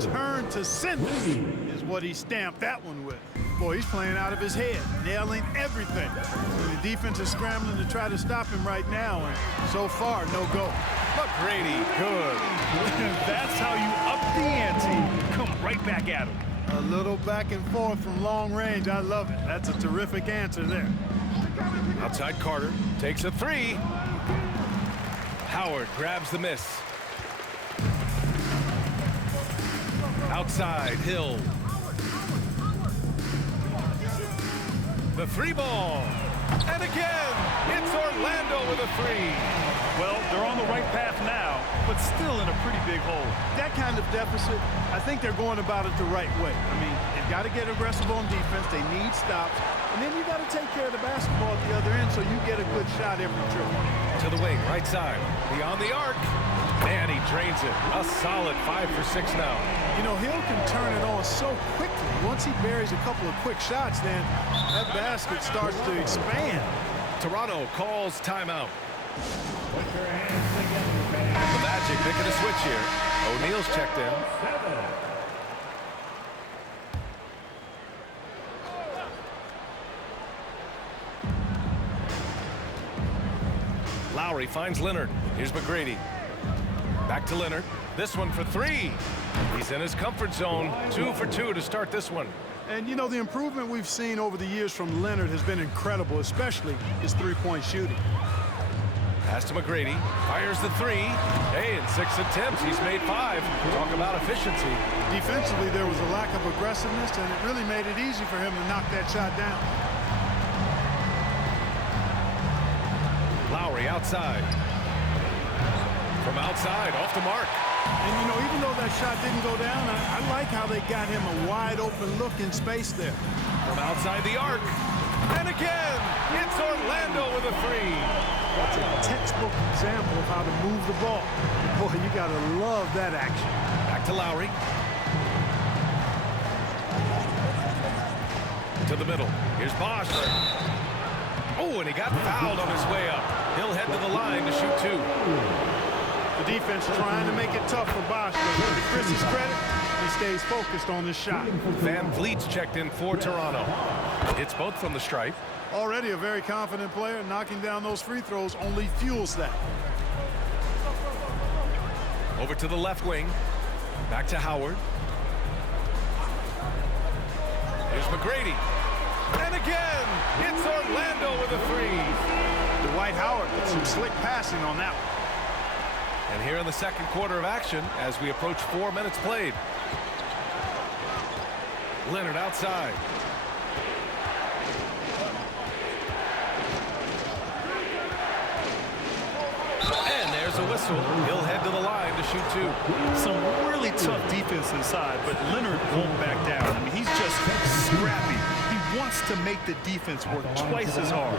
Turn to sender is what he stamped that one with. Boy, he's playing out of his head, nailing everything. And the defense is scrambling to try to stop him right now, and so far, no go. McGrady, good. That's how you up the ante. Come right back at him. A little back and forth from long range. I love it. That's a terrific answer there. Outside Carter takes a three. Howard grabs the miss. Outside, Hill. The three ball. And again, it's Orlando with a three. Well, they're on the right path now, but still in a pretty big hole. That kind of deficit, I think they're going about it the right way. I mean, they've got to get aggressive on defense. They need stops. And then you got to take care of the basketball at the other end so you get a good shot every trip. To the wing, right side. Beyond the arc. Man, he drains it. A solid 5 for 6 now. You know, Hill can turn it on so quickly. Once he buries a couple of quick shots, then that basket starts to expand. Toronto calls timeout. The Magic making a switch here. O'Neal's checked in. Lowry finds Leonard. Here's McGrady. Back to Leonard. This one for three. He's in his comfort zone. 2 for 2 to start this one. And, you know, the improvement we've seen over the years from Leonard has been incredible, especially his three-point shooting. Pass to McGrady. Fires the three. Hey, in 6 attempts, he's made 5. Talk about efficiency. Defensively, there was a lack of aggressiveness, and it really made it easy for him to knock that shot down. Lowry outside. From outside, off the mark. And, you know, even though that shot didn't go down, I like how they got him a wide-open look in space there. From outside the arc. And again, it's Orlando with a three. That's a textbook example of how to move the ball. Boy, you got to love that action. Back to Lowry. To the middle. Here's Bosch. Oh, and he got fouled on his way up. He'll head to the line to shoot 2. The defense trying to make it tough for Bosch, but to Chris's credit, he stays focused on this shot. Van Vliet's checked in for Toronto. It's both from the stripe. Already a very confident player. Knocking down those free throws only fuels that. Over to the left wing. Back to Howard. Here's McGrady. And again, it's Orlando with a three. Dwight Howard with some slick passing on that one. And here in the second quarter of action as we approach 4 minutes played. Leonard outside. And there's a whistle. He'll head to the line to shoot 2. Some really tough defense inside, but Leonard won't back down. I mean, he's just scrappy. He wants to make the defense work twice as hard.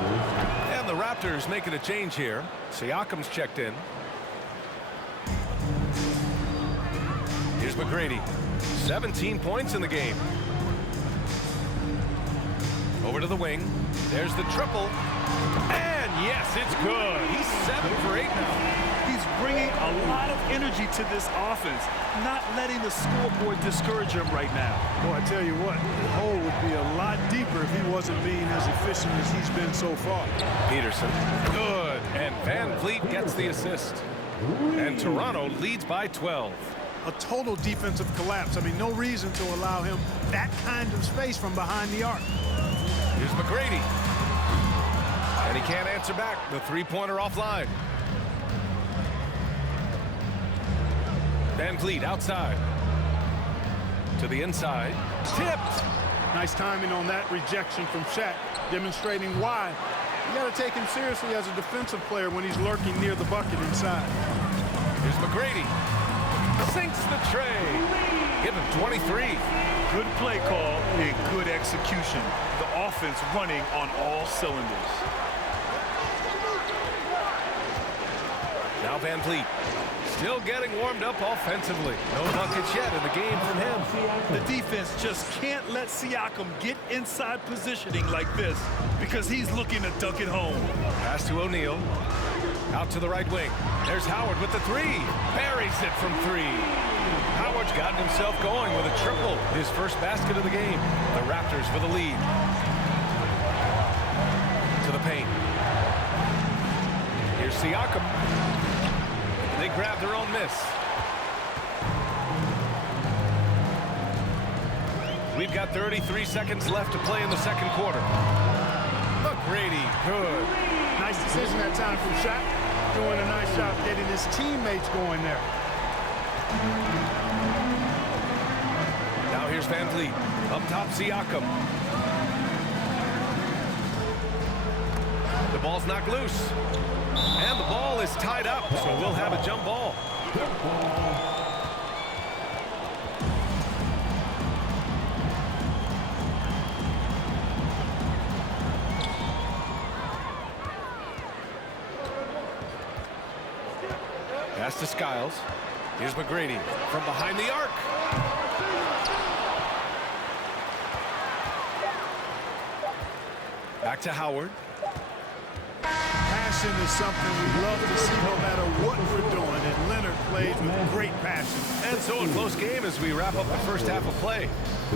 And the Raptors making a change here. Siakam's checked in. Here's McGrady. 17 points in the game. Over to the wing. There's the triple. And yes, it's good. He's 7 for 8 now. He's bringing a lot of energy to this offense, not letting the scoreboard discourage him right now. Boy, I tell you what, the hole would be a lot deeper if he wasn't being as efficient as he's been so far. Peterson. Good. And Van Vliet gets the assist. And Toronto leads by 12. A total defensive collapse. I mean, no reason to allow him that kind of space from behind the arc. Here's McGrady. And he can't answer back. The three-pointer offline. Van Vliet outside. To the inside. Tipped. Nice timing on that rejection from Shaq, demonstrating why you got to take him seriously as a defensive player when he's lurking near the bucket inside. Here's McGrady. Sinks the tray. Give him 23. Good play call and good execution. The offense running on all cylinders. Now Van Vliet. Still getting warmed up offensively. No buckets yet in the game from him. The defense just can't let Siakam get inside positioning like this because he's looking to dunk it home. Pass to O'Neal. Out to the right wing. There's Howard with the three. Buries it from 3. Howard George gotten himself going with a triple. His first basket of the game. The Raptors with a lead. To the paint. Here's Siakam. They grab their own miss. We've got 33 seconds left to play in the second quarter. McGrady, good. Nice decision that time from Shaq. Doing a nice job getting his teammates going there. Now here's Van Vliet. Up top, Siakam. The ball's knocked loose. And the ball is tied up, so we'll have a jump ball. Pass to Skiles. Here's McGrady from behind the arc. Back to Howard. Passion is something we love to see no matter what we're doing, and Leonard plays with great passion. And so a close game as we wrap up the first half of play.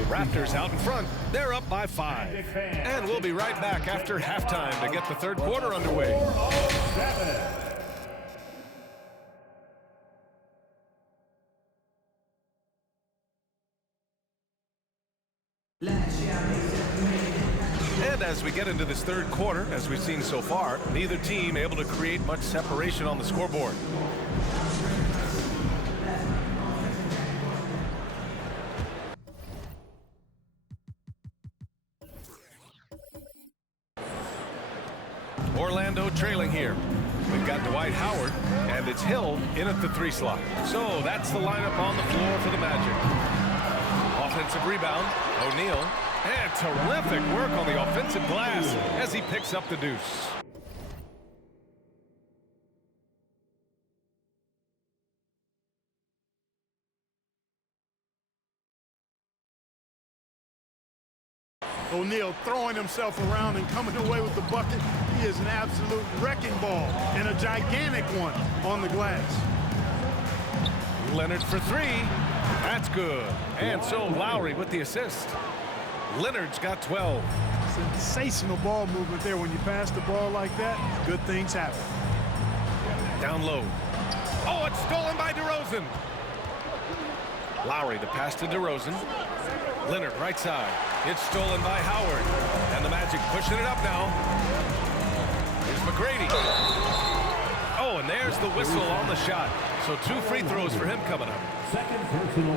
Raptors out in front. They're up by 5. And we'll be right back after halftime to get the third quarter underway. And as we get into this third quarter, as we've seen so far, neither team able to create much separation on the scoreboard. Orlando trailing here. We've got Dwight Howard, and it's Hill in at the 3 slot. So that's the lineup on the floor for the Magic. Offensive rebound, O'Neal. And terrific work on the offensive glass as he picks up the deuce. O'Neal throwing himself around and coming away with the bucket. He is an absolute wrecking ball and a gigantic one on the glass. Leonard for 3. That's good. And so Lowry with the assist. Leonard's got 12. Sensational ball movement there. When you pass the ball like that, good things happen. Down low. Oh, it's stolen by DeRozan. Lowry the pass to DeRozan. Leonard right side. It's stolen by Howard. And the Magic pushing it up now. Here's McGrady. Oh, and there's the whistle on the shot. So 2 free throws for him coming up.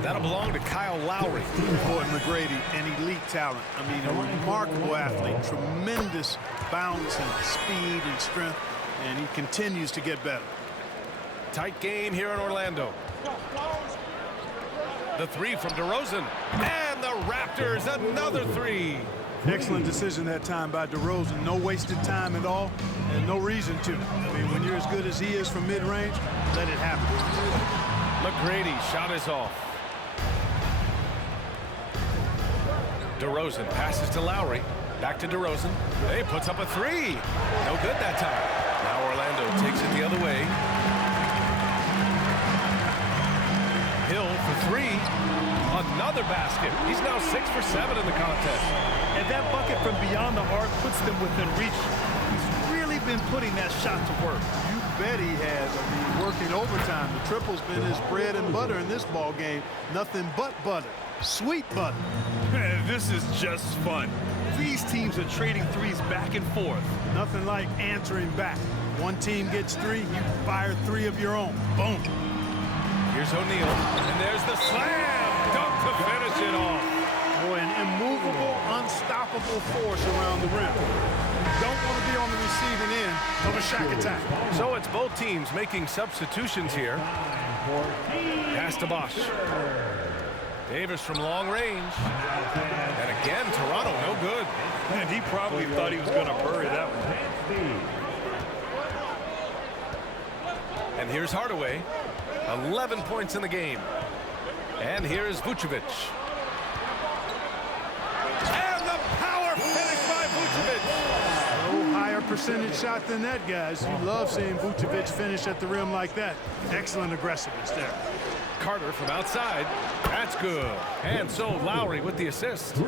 That'll belong to Kyle Lowry. Boy, McGrady, an elite talent. I mean, a remarkable athlete. Tremendous bounce and speed and strength. And he continues to get better. Tight game here in Orlando. The 3 from DeRozan. And the Raptors, another 3. Excellent decision that time by DeRozan. No wasted time at all, and no reason to. I mean, when you're as good as he is from mid-range, let it happen. McGrady shot is off. DeRozan passes to Lowry. Back to DeRozan. He puts up a 3. No good that time. Now Orlando takes it the other way. Hill for 3. Another basket. He's now 6 for 7 in the contest. And that bucket from beyond the arc puts them within reach. He's really been putting that shot to work. You bet he has. I mean, working overtime. The triple's been his bread and butter in this ball game. Nothing but butter. Sweet butter. This is just fun. These teams are trading threes back and forth. Nothing like answering back. One team gets 3, you fire 3 of your own. Boom. Here's O'Neal. And there's the slam. Dunk to finish it off. Boy, an immovable, unstoppable force around the rim. You don't want to be on the receiving end of a Shaq attack. So it's both teams making substitutions here. Pass to Bosch. Davis from long range. And again, Toronto no good. And he probably thought he was going to bury that one. And here's Hardaway. 11 points in the game. And here's Vucevic. And the power finish by Vucevic. No higher percentage shot than that, guys. You love seeing Vucevic finish at the rim like that. Excellent aggressiveness there. Carter from outside. That's good. And so Lowry with the assist.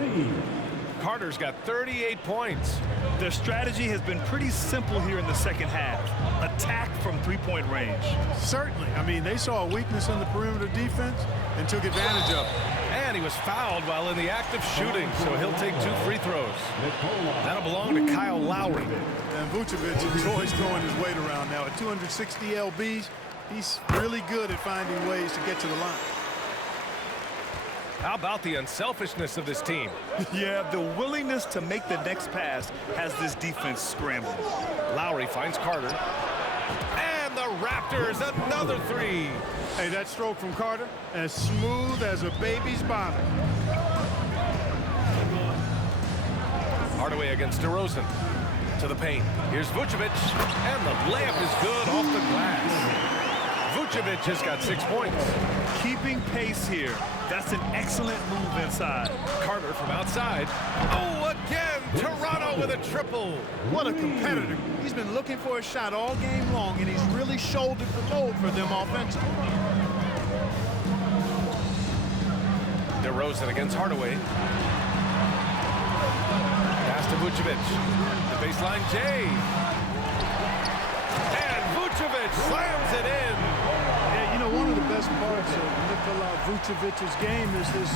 Carter's got 38 points. Their strategy has been pretty simple here in the second half. Attack from three-point range. Certainly. I mean, they saw a weakness in the perimeter defense and took advantage of it. And he was fouled while in the act of shooting, so he'll take 2 free throws. That'll belong to Kyle Lowry. And Vucevic enjoys throwing his weight around now. At 260 lbs, he's really good at finding ways to get to the line. How about the unselfishness of this team? Yeah, the willingness to make the next pass has this defense scrambling. Lowry finds Carter. And the Raptors, another 3. Hey, that stroke from Carter, as smooth as a baby's bonnet. Hardaway against DeRozan. To the paint. Here's Vucevic. And the layup is good off the glass. Vucevic has got 6 points. Keeping pace here. That's an excellent move inside. Carter from outside. Oh, again, Toronto with a triple. What a competitor. He's been looking for a shot all game long, and he's really shouldered the load for them offensively. DeRozan against Hardaway. Pass to Vucevic. The baseline, Jay. And Vucevic slams it in. Yeah, you know, one of the best parts of Nikola Vucevic's game is his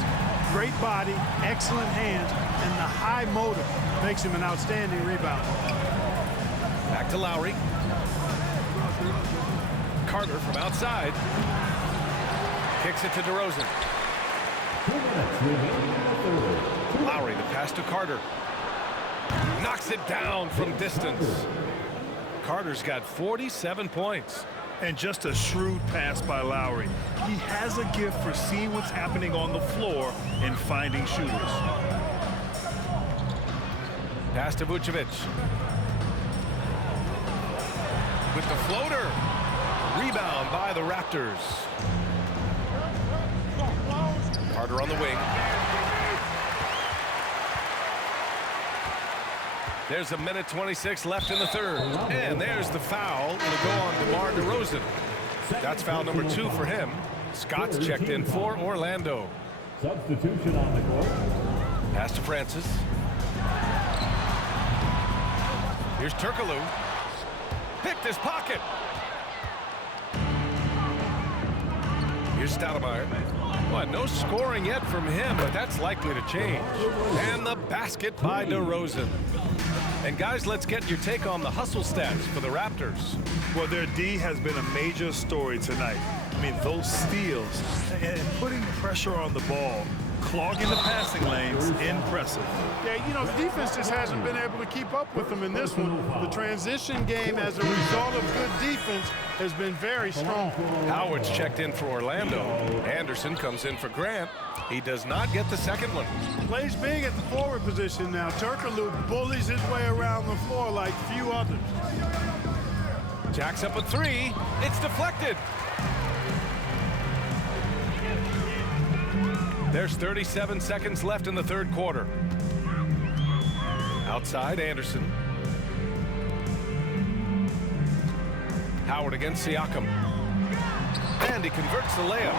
great body, excellent hands, and the high motor makes him an outstanding rebounder. Back to Lowry. Carter from outside. Kicks it to DeRozan. Lowry, the pass to Carter. Knocks it down from distance. Carter's got 47 points. And just a shrewd pass by Lowry. He has a gift for seeing what's happening on the floor and finding shooters. Pass to Vucevic. With the floater. Rebound by the Raptors. Carter on the wing. There's a minute 26 left in the third. And there's the foul. It'll go on DeMar DeRozan. That's foul number 2 for him. Scott's checked in for Orlando. Substitution on the court. Pass to Francis. Here's Turkoglu. Picked his pocket. Here's Stoudemire. Well, no scoring yet from him, but that's likely to change. And the basket by DeRozan. And guys, let's get your take on the hustle stats for the Raptors. Well, their D has been a major story tonight. I mean, those steals and putting pressure on the ball, clogging the passing lanes, impressive. Yeah, you know, the defense just hasn't been able to keep up with them in this one. The transition game, as a result of good defense, has been very strong. Howard's checked in for Orlando. Anderson comes in for Grant. He does not get the second one. Plays big at the forward position now. Turkoglu bullies his way around the floor like few others. Jacks up a 3. It's deflected. There's 37 seconds left in the third quarter. Outside, Anderson. Howard against Siakam. And he converts the layup.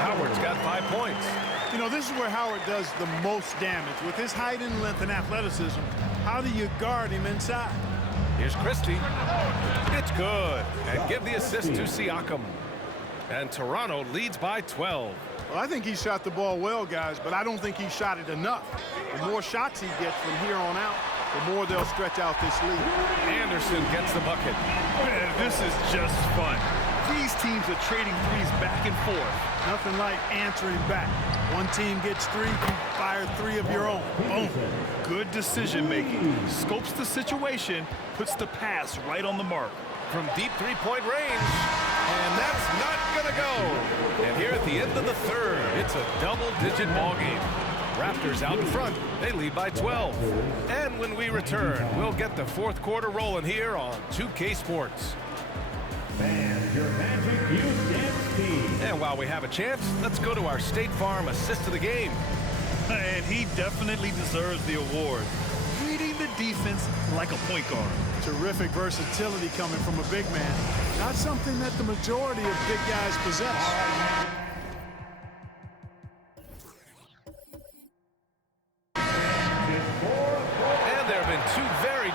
Howard's got 5 points. You know, this is where Howard does the most damage. With his height and length and athleticism, how do you guard him inside? Here's Christie. It's good. And give the assist to Siakam. And Toronto leads by 12. Well, I think he shot the ball well, guys, but I don't think he shot it enough. The more shots he gets from here on out, the more they'll stretch out this lead. Anderson gets the bucket. Man, this is just fun. These teams are trading threes back and forth. Nothing like answering back. One team gets 3, you fire 3 of your own. Boom. Good decision-making. Scopes the situation, puts the pass right on the mark. From deep three-point range. And that's not going to go. And here at the end of the third, it's a double-digit ball game. Raptors out in front. They lead by 12. And when we return, we'll get the fourth quarter rolling here on 2K Sports. And your Magic U-Dance team. And while we have a chance, let's go to our State Farm assist of the game. And he definitely deserves the award. Reading the defense like a point guard. Terrific versatility coming from a big man. Not something that the majority of big guys possess.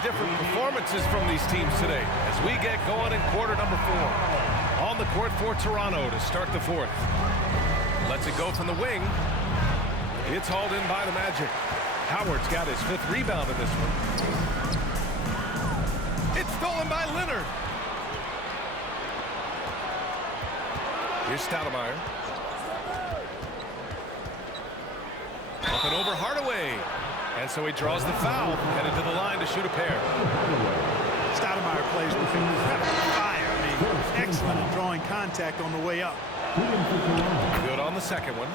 different performances from these teams today as we get going in quarter number 4. On the court for Toronto to start the 4th. Lets it go from the wing. It's hauled in by the Magic. Howard's got his 5th rebound in this one. It's stolen by Leonard. Here's Stoudemire. Up and over Hardaway. And so he draws the foul, headed to the line to shoot a pair. Stoudemire plays with incredible fire. I mean, excellent at drawing contact on the way up. Good on the second one.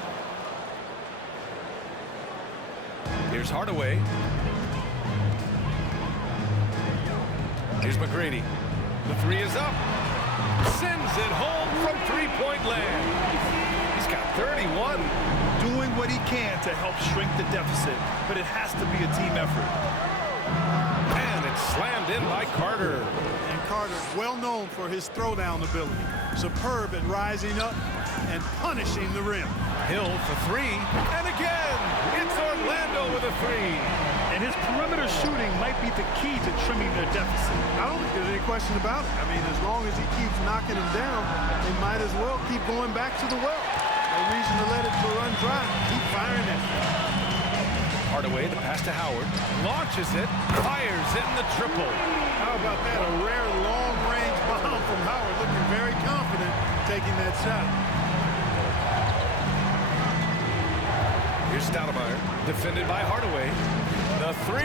Here's Hardaway. Here's McGrady. The 3 is up. Sends it home from three-point land. He's got 31. Doing what he can to help shrink the deficit, but it has to be a team effort. And it's slammed in by Carter. And Carter, well known for his throwdown ability. Superb at rising up and punishing the rim. Hill for 3. And again, it's Orlando with a 3. And his perimeter shooting might be the key to trimming their deficit. I don't think there's any question about it. I mean, as long as he keeps knocking them down, they might as well keep going back to the well. No reason to let it run dry. Keep firing it. Hardaway, the pass to Howard. Launches it. Fires in the triple. How about that? A rare long-range bomb from Howard. Looking very confident taking that shot. Here's Stoudemire. Defended by Hardaway. The 3.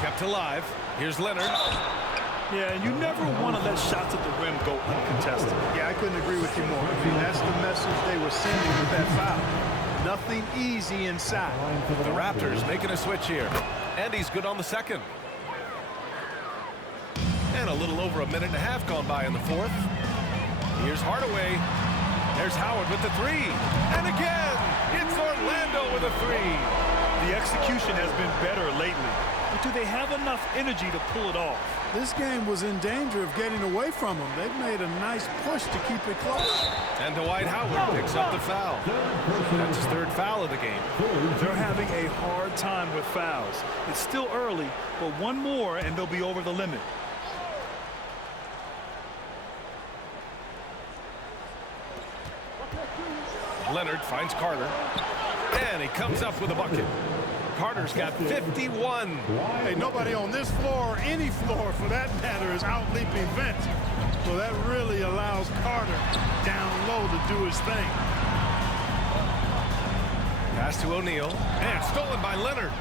Kept alive. Here's Leonard. Yeah, and you never want to let shots at the rim go uncontested. Yeah, I couldn't agree with you more. I mean, that's the message they were sending with that foul. Nothing easy inside. The Raptors making a switch here. And he's good on the second. And a little over a minute and a half gone by in the 4th. Here's Hardaway. There's Howard with the 3. And again, it's Orlando with a 3. The execution has been better lately. But do they have enough energy to pull it off? This game was in danger of getting away from them. They've made a nice push to keep it close. And Dwight Howard picks up the foul. That's his 3rd foul of the game. They're having a hard time with fouls. It's still early, but one more and they'll be over the limit. Leonard finds Carter. And he comes up with a bucket. Carter's got 51. Hey, nobody on this floor or any floor for that matter is out-leaping Vince. So that really allows Carter down low to do his thing. Pass to O'Neal. And stolen by Leonard.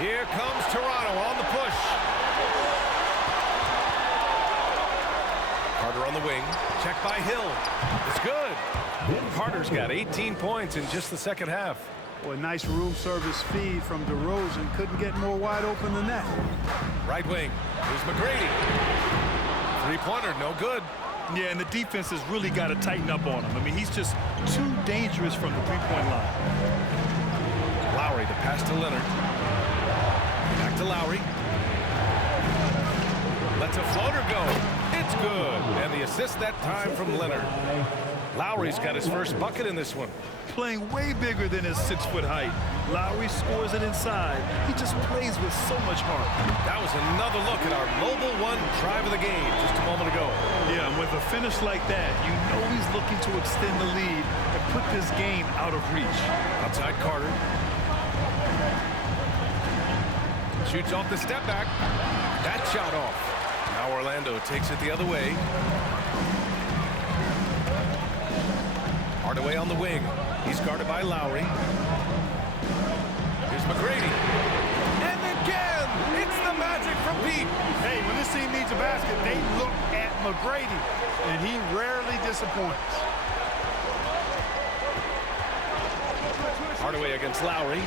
Here comes Toronto on the push. Carter on the wing. Checked by Hill. It's good. Carter's got 18 points in just the second half. Boy, nice room service feed from DeRozan. Couldn't get more wide open than that. Right wing. Here's McGrady. Three-pointer, no good. Yeah, and the defense has really got to tighten up on him. I mean, he's just too dangerous from the three-point line. Lowry, the pass to Leonard. Back to Lowry. Lets a floater go. It's good. And the assist that time from Leonard. Lowry's got his first bucket in this one. Playing way bigger than his 6-foot height. Lowry scores it inside. He just plays with so much heart. That was another look at our Mobile One drive of the game just a moment ago. Yeah, and with a finish like that, you know he's looking to extend the lead and put this game out of reach. Outside Carter. Shoots off the step back. That shot off. Now Orlando takes it the other way. Hardaway on the wing. He's guarded by Lowry. Here's McGrady. And again, it's the Magic from Pete. Hey, when this team needs a basket, they look at McGrady, and he rarely disappoints. Hardaway against Lowry.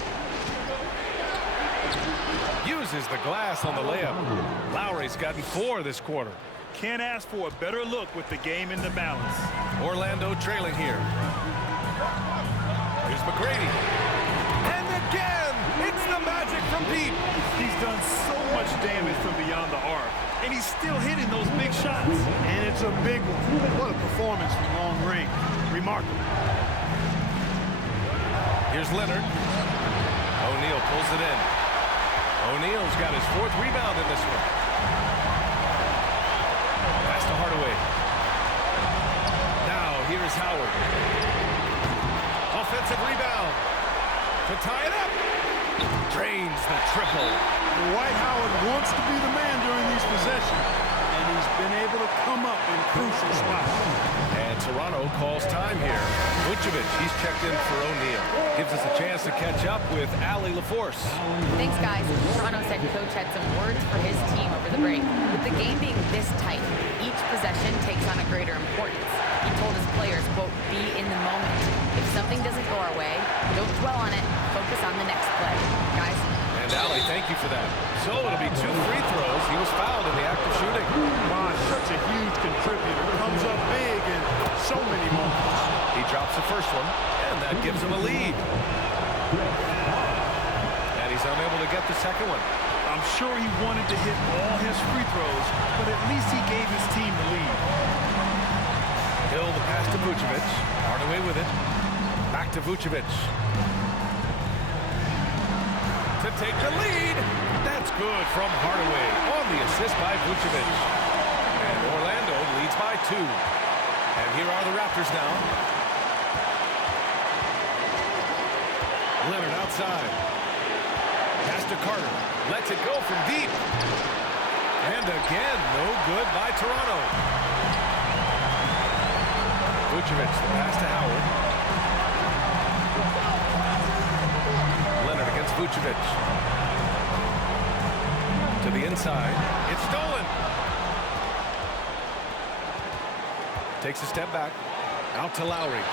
Uses the glass on the layup. Lowry's gotten 4 this quarter. Can't ask for a better look with the game in the balance. Orlando trailing here. Here's McGrady. And again, it's the Magic from Pete. He's done so much damage from beyond the arc, and he's still hitting those big shots. And it's a big one. What a performance from long range. Remarkable. Here's Leonard. O'Neal pulls it in. O'Neal's got his 4th rebound in this one. Pass to Hardaway. Now here's Howard. Offensive rebound to tie it up. Drains the triple. Dwight Howard wants to be the man during these possessions, and he's been able to come up in crucial spots. And Toronto calls time here. Vucevic, he's checked in for O'Neal. Gives us a chance to catch up with Allie LaForce. Thanks, guys. Toronto's head coach had some words for his team over the break. With the game being this tight, each possession takes on a greater importance. He told his players, quote, be in the moment. If something doesn't go our way, don't dwell on it. Focus on the next play. Guys. And Allie, thank you for that. So it'll be 2 free throws. He was fouled in the act of shooting. Bosh, such a huge contributor. Comes up big in so many moments. He drops the first one, and that gives him a lead. And he's unable to get the second one. I'm sure he wanted to hit all his free throws, but at least he gave his team the lead. Hill the pass to Vucevic. Hardaway with it. Back to Vucevic. To take the lead. That's good from Hardaway on the assist by Vucevic. And Orlando leads by 2. And here are the Raptors now. Leonard outside. Pass to Carter. Lets it go from deep. And again, no good by Toronto. Vucevic, the pass to Howard. Leonard against Vucevic. To the inside. It's stolen. Takes a step back. Out to Lowry.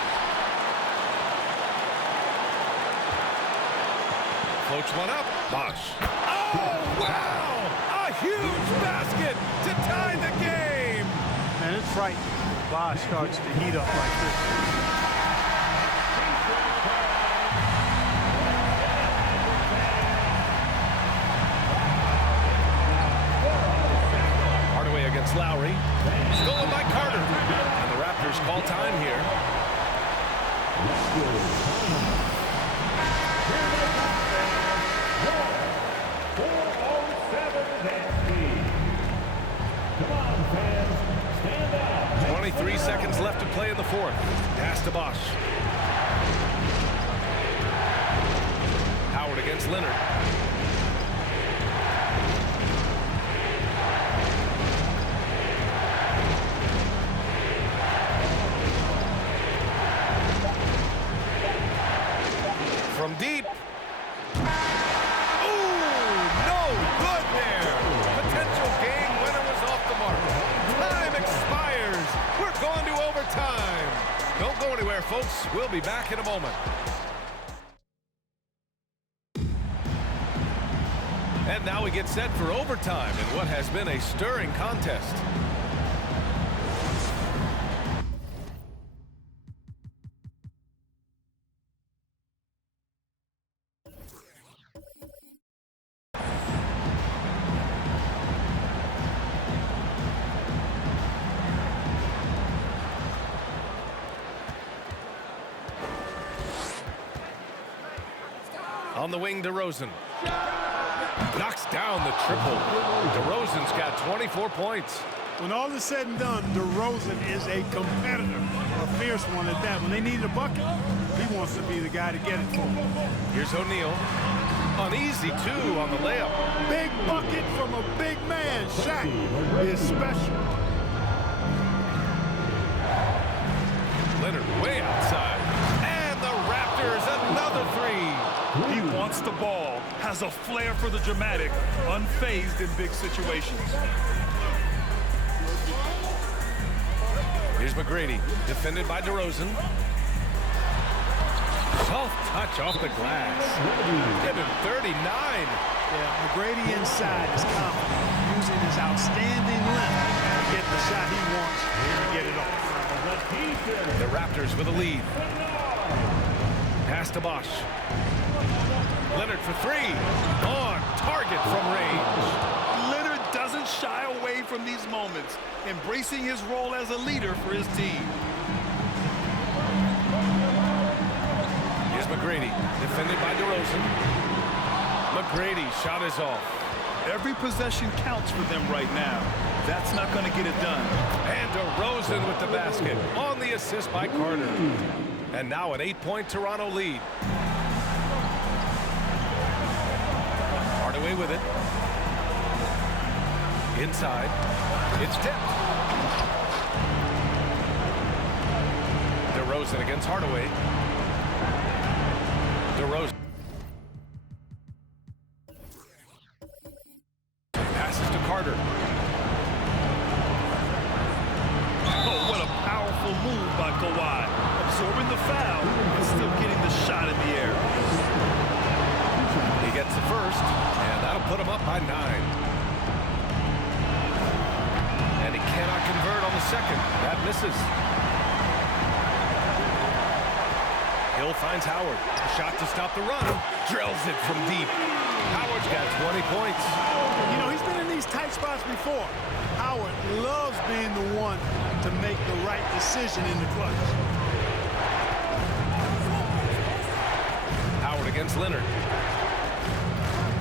Floats one up. Bosh. Oh, wow! A huge basket to tie the game! Man, it's frightening. Bosh starts to heat up like this. Hardaway against Lowry. Stolen by Carter. And the Raptors call time here. Come on, fans. Stand up. 23 seconds left to play in the 4th. Pass to Bosh. Howard against Leonard. From deep. Going to overtime. Don't go anywhere, folks. We'll be back in a moment. And now we get set for overtime in what has been a stirring contest. On the wing, DeRozan. Knocks down the triple. DeRozan's got 24 points. When all is said and done, DeRozan is a competitor. A fierce one at that. When they need a bucket, he wants to be the guy to get it for them. Here's O'Neal. An easy 2 on the layup. Big bucket from a big man. Shaq is special. Leonard way outside. And the Raptors, another 3. He wants the ball, has a flair for the dramatic, unfazed in big situations. Here's McGrady, defended by DeRozan. Soft touch off the glass. Give him 39. Yeah, McGrady inside is confident, using his outstanding length to get the shot he wants and get it off. The Raptors with a lead. Pass to Bosh. Leonard for 3. On target from range. Leonard doesn't shy away from these moments, embracing his role as a leader for his team. Here's McGrady, defended by DeRozan. McGrady shot is off. Every possession counts for them right now. That's not going to get it done. And DeRozan with the basket on the assist by Carter. And now an 8-point Toronto lead. Hardaway with it. Inside. It's tipped. DeRozan against Hardaway. DeRozan. Passes to Carter. Oh, what a powerful move by Kawhi. Absorbing the foul, but still getting the shot in the air. He gets the first, and that'll put him up by 9. And he cannot convert on the second. That misses. Hill finds Howard. Shot to stop the run. Drills it from deep. Howard's got 20 points. You know, he's been in these tight spots before. Howard loves being the one to make the right decision in the clutch. Howard against Leonard.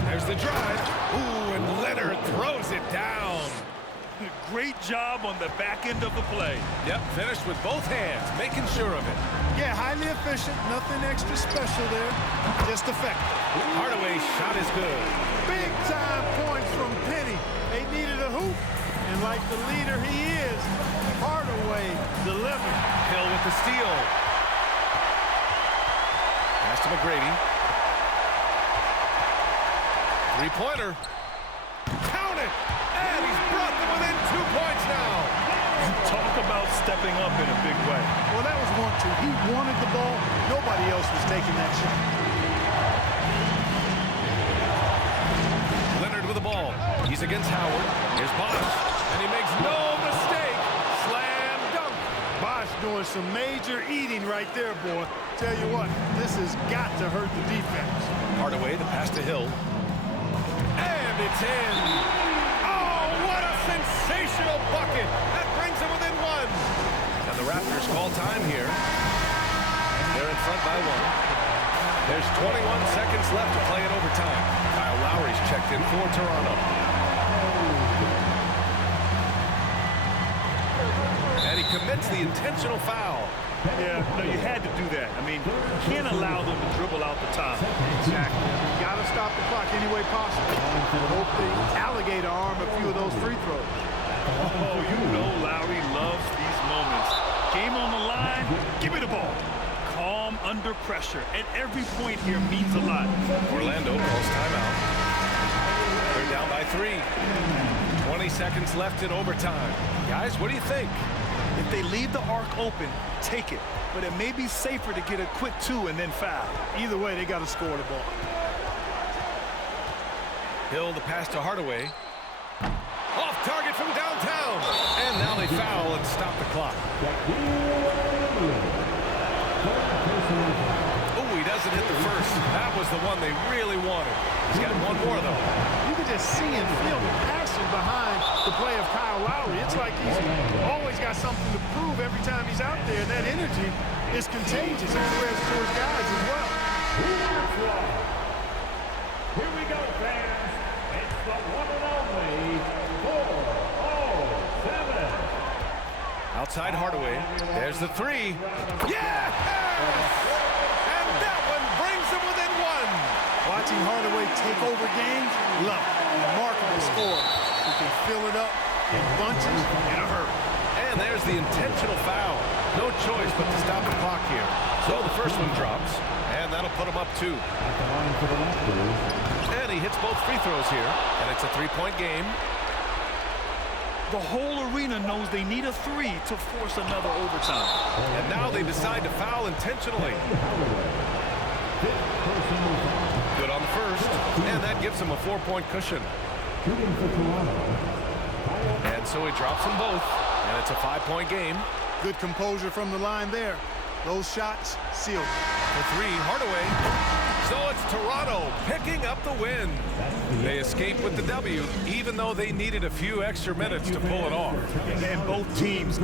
There's the drive. Ooh, and Leonard throws it down. Great job on the back end of the play. Yep, finished with both hands, making sure of it. Yeah, highly efficient. Nothing extra special there. Just effective. Hardaway's shot is good. Big-time points from Penny. They needed a hoop. And like the leader he is, Hardaway delivered. Hill with the steal. Pass to McGrady. Three-pointer. Count it! And he's brought them within 2 points now. Talk about stepping up in a big way. Well, that was 1-2. He wanted the ball. Nobody else was taking that shot. Leonard with the ball. He's against Howard. Here's Bosh. And he makes no mistake. Slam dunk. Bosh doing some major eating right there, boy. Tell you what, this has got to hurt the defense. Hardaway, the pass to Hill. And it's in. Oh, what a sensational bucket. That brings them within 1. And the Raptors call time here. They're in front by 1. There's 21 seconds left to play in overtime. Kyle Lowry's checked in for Toronto. And he commits the intentional foul. Yeah, no, you had to do that. I mean, you can't allow them to dribble out the top. Exactly. You got to stop the clock any way possible. Hope the alligator arm a few of those free throws. Oh, you know Lowry loves these moments. Game on the line, give me the ball. Calm under pressure, and every point here means a lot. Orlando calls timeout. They're down by 3. 20 seconds left in overtime. Guys, what do you think? If they leave the arc open, take it. But it may be safer to get a quick 2 and then foul. Either way, they got to score the ball. Hill, the pass to Hardaway. Off target from downtown. And now they foul and stop the clock. Oh, he doesn't hit the first. That was the one they really wanted. He's got one more, though. You can just see and feel the passion behind the play of Kyle Lowry. It's like he's always got something to prove every time he's out there. And that energy is contagious. It spreads to his guys as well. Here we go, fans. It's the one and only 407. Outside Hardaway. There's the 3. Yes! And that one brings them within 1. Watching Hardaway take over games, love it. Remarkable score. He can fill it up in bunches in a hurry. And there's the intentional foul. No choice but to stop the clock here. So the first one drops, and that'll put him up 2. And he hits both free throws here, and it's a 3-point game. The whole arena knows they need a 3 to force another overtime. And now they decide to foul intentionally. Good on the first, and that gives him a 4-point cushion. And so he drops them both, and it's a 5-point game. Good composure from the line there. Those shots sealed. For 3, Hardaway. So it's Toronto picking up the win. They escape with the W, even though they needed a few extra minutes to pull it off. And both teams